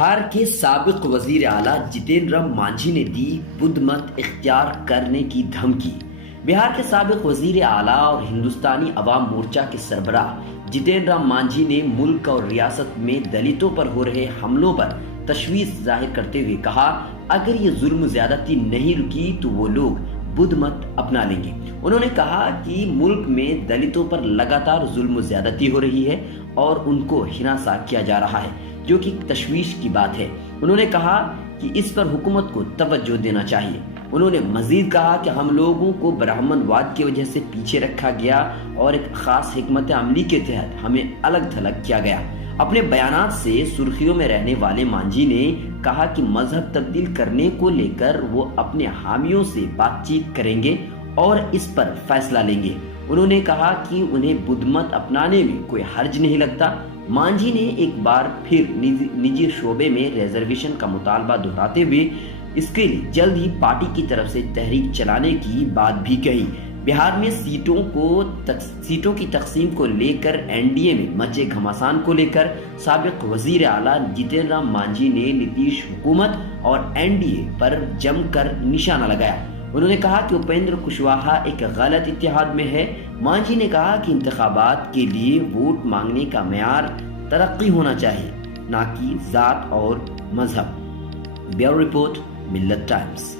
بہار کے سابق وزیر اعلیٰ جتین رام مانجھی نے دی بدھ مت اختیار کرنے کی دھمکی۔ بہار کے سابق وزیر اعلیٰ اور ہندوستانی عوام مورچہ کے سربراہ جتین رام مانجھی نے ملک اور ریاست میں دلتوں پر ہو رہے حملوں پر تشویش ظاہر کرتے ہوئے کہا، اگر یہ ظلم زیادتی نہیں رکی تو وہ لوگ بدھ مت اپنا لیں گے۔ انہوں نے کہا کہ ملک میں دلتوں پر لگاتار ظلم و زیادتی ہو رہی ہے اور ان کو ہراساں کیا جا رہا ہے، جو کہ تشویش کی بات ہے۔ انہوں نے کہا کہ اس پر حکومت کو توجہ دینا چاہیے۔ انہوں نے مزید کہا کہ ہم لوگوں کو برہمن واد کی وجہ سے پیچھے رکھا گیا اور ایک خاص حکمت عملی کے تحت ہمیں الگ تھلگ کیا گیا۔ اپنے بیانات سے سرخیوں میں رہنے والے مانجھی نے کہا کہ مذہب تبدیل کرنے کو لے کر وہ اپنے حامیوں سے بات چیت کریں گے اور اس پر فیصلہ لیں گے۔ انہوں نے کہا کہ انہیں بدھ مت اپنانے میں کوئی حرج نہیں لگتا۔ مانجھی نے ایک بار پھر نجی شعبے میں ریزرویشن کا مطالبہ دہراتے ہوئے اس کے لیے جلد ہی پارٹی کی طرف سے تحریک چلانے کی بات بھی کہی۔ بہار میں سیٹوں کی تقسیم کو لے کر این ڈی اے میں مچے گھمسان کو لے کر سابق وزیر اعلیٰ جتین رام مانجھی نے نتیش حکومت اور این ڈی اے پر جم کر نشانہ لگایا۔ انہوں نے کہا کہ اپیندر کشواہا ایک غلط اتحاد میں ہے۔ مانجھی نے کہا کہ انتخابات کے لیے ووٹ مانگنے کا معیار ترقی ہونا چاہیے، نہ کہ ذات اور مذہب۔ بیورو رپورٹ، ملت ٹائمز۔